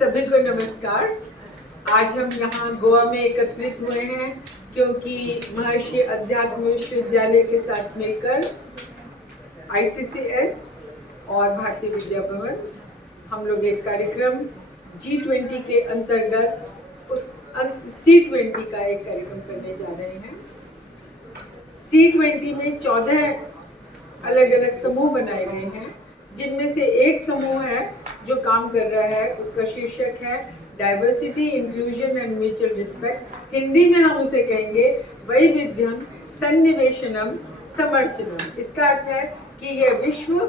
सभी को नमस्कार। आज हम यहाँ गोवा में एकत्रित हुए हैं क्योंकि महर्षि अध्यात्म विश्वविद्यालय के साथ मिलकर ICCS और भारतीय विद्या भवन हम लोग एक कार्यक्रम G20 के अंतर्गत उस C20 का एक कार्यक्रम करने जा रहे हैं। C20 में 14 अलग अलग समूह बनाए गए हैं, जिनमें से एक समूह है जो काम कर रहा है, उसका शीर्षक है diversity, inclusion and mutual respect. Hindi में हम उसे कहेंगे वैविध्यम सन्निवेशनम समर्चनम। इसका अर्थ है कि यह विश्व,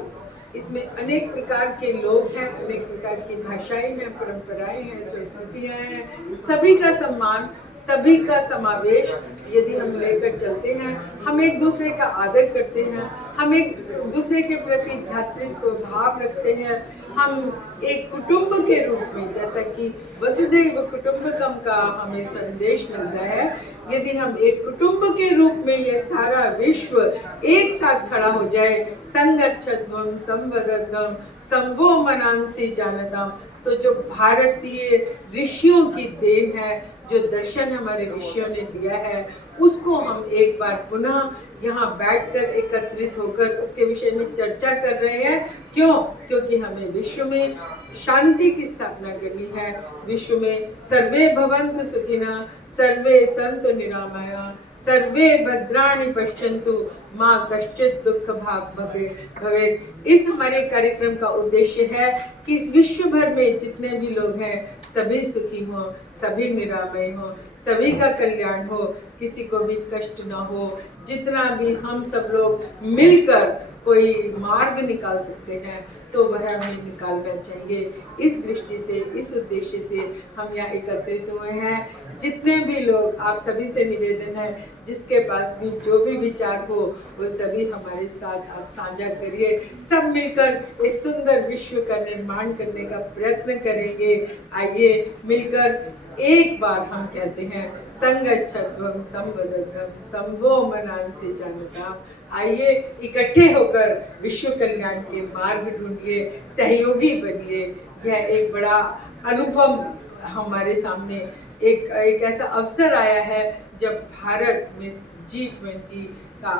इसमें अनेक प्रकार के लोग हैं, अनेक प्रकार की भाषाएं हैं, परंपराएं हैं, संस्कृतियां हैं, सभी का सम्मान, सभी का समावेश यदि हम लेकर चलते हैं, हम एक दूसरे का आदर करते हैं, हम एक दूसरे के प्रति भ्रातृत्व भाव रखते हैं, हम एक कुटुंब के रूप में, जैसा कि वसुधैव कुटुंबकम का हमें संदेश मिलता है, यदि हम एक कुटुंब के रूप में यह सारा विश्व एक साथ खड़ा हो जाए, संगच्छध्वम संवदध्वम संवो मनांसि जानताम, तो जो भारतीय ऋषियों की देन है, जो दर्शन हमारे ऋषियों ने दिया है, उसको हम एक बार पुनः यहाँ बैठकर एकत्रित होकर उसके विषय में चर्चा कर रहे हैं। क्यों? क्योंकि हमें विश्व में शांति की स्थापना करनी है, विश्व में सर्वे भवन्तु सुखिनः, सर्वे सन्तु निरामयाः, सर्वे भद्राणि पश्यन्तु, माँ कश्चित् दुःख भाग् भवेत्। इस हमारे कार्यक्रम का उद्देश्य है कि इस विश्व भर में जितने भी लोग हैं सभी सुखी हों, सभी निरामय हों, सभी का कल्याण हो, किसी को भी कष्ट ना हो। जितना भी हम सब लोग मिलकर कोई मार्ग निकाल सकते हैं तो वह हमें निकालना चाहिए। इस दृष्टि से, इस उद्देश्य से हम यहाँ एकत्रित हुए हैं। जितने भी लोग, आप सभी से निवेदन है, जिसके पास भी जो भी विचार हो वो सभी हमारे साथ आप साझा करिए। सब मिलकर एक सुंदर विश्व का निर्माण करने का प्रयत्न करेंगे। आइए मिलकर एक बार हम कहते हैं संगच्छध्वम संवदध्वम संवो मनांसि जानताम। आइए इकट्ठे होकर विश्व कल्याण के मार्ग ढूंढिए, सहयोगी बनिए। यह एक बड़ा अनुपम हमारे सामने एक ऐसा अवसर आया है जब भारत में G20 का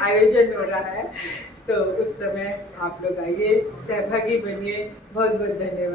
आयोजन हो रहा है, तो उस समय आप लोग आइए, सहभागी बनिए। बहुत बहुत धन्यवाद।